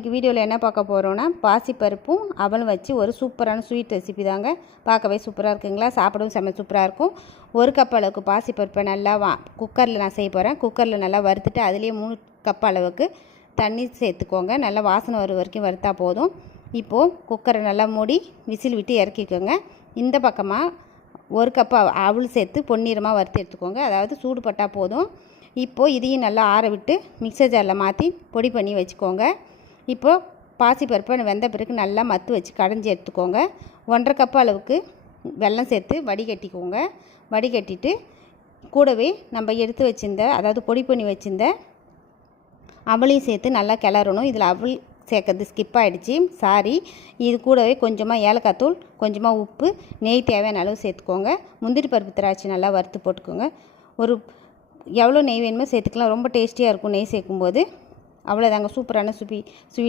இன்றைக்கி வீடியோவில் என்ன பார்க்க போகிறோன்னா பாசிப்பருப்பும் அவலும் வச்சு ஒரு சூப்பரான ஸ்வீட் ரெசிபி தாங்க. பார்க்கவே சூப்பராக இருக்குங்களா? சாப்பிடவும் செம்ம சூப்பராக இருக்கும். ஒரு கப் அளவுக்கு பாசிப்பருப்பை நல்லா வா குக்கரில் நான் செய்ய போகிறேன் குக்கரில் நல்லா வறுத்துட்டு அதுலேயே மூணு கப் அளவுக்கு தண்ணி சேர்த்துக்கோங்க. நல்லா வாசனை வர வரைக்கும் வறுத்தா போதும். இப்போது குக்கரை நல்லா மூடி விசில் விட்டு இறக்கிக்கோங்க. இந்த பக்கமாக ஒரு கப் அவள் சேர்த்து பொன்னிறமாக வறுத்து எடுத்துக்கோங்க. அதாவது சூடு பட்டால் போதும். இப்போது இதையும் நல்லா ஆற விட்டு மிக்சர் ஜாரில் மாற்றி பொடி பண்ணி வச்சுக்கோங்க. இப்போது பாசிப்பருப்பை வெந்த பிறகு நல்லா மத்து வச்சு கடைஞ்சி எடுத்துக்கோங்க. ஒன்றரை கப் அளவுக்கு வெல்லம் சேர்த்து வடிகட்டிக்கோங்க. வடிகட்டிட்டு கூடவே நம்ம எடுத்து வச்சிருந்த அதாவது பொடி பண்ணி வச்சிருந்த அவளையும் சேர்த்து நல்லா கிளறணும். இதில் அவள் சேர்க்கறது ஸ்கிப் ஆகிடுச்சி சாரி. இது கூடவே கொஞ்சமாக ஏலக்காய் தூள் கொஞ்சமாக உப்பு நெய் தேவையான அளவு சேர்த்துக்கோங்க. முந்திரி பருப்பு திராட்சை நல்லா வறுத்து போட்டுக்கோங்க. ஒரு எவ்வளோ நெய் வேணுமோ சேர்த்துக்கலாம். ரொம்ப டேஸ்டியாக இருக்கும் நெய் சேர்க்கும்போது. அவ்வளோதாங்க சூப்பரான சுபி ஸ்வீட்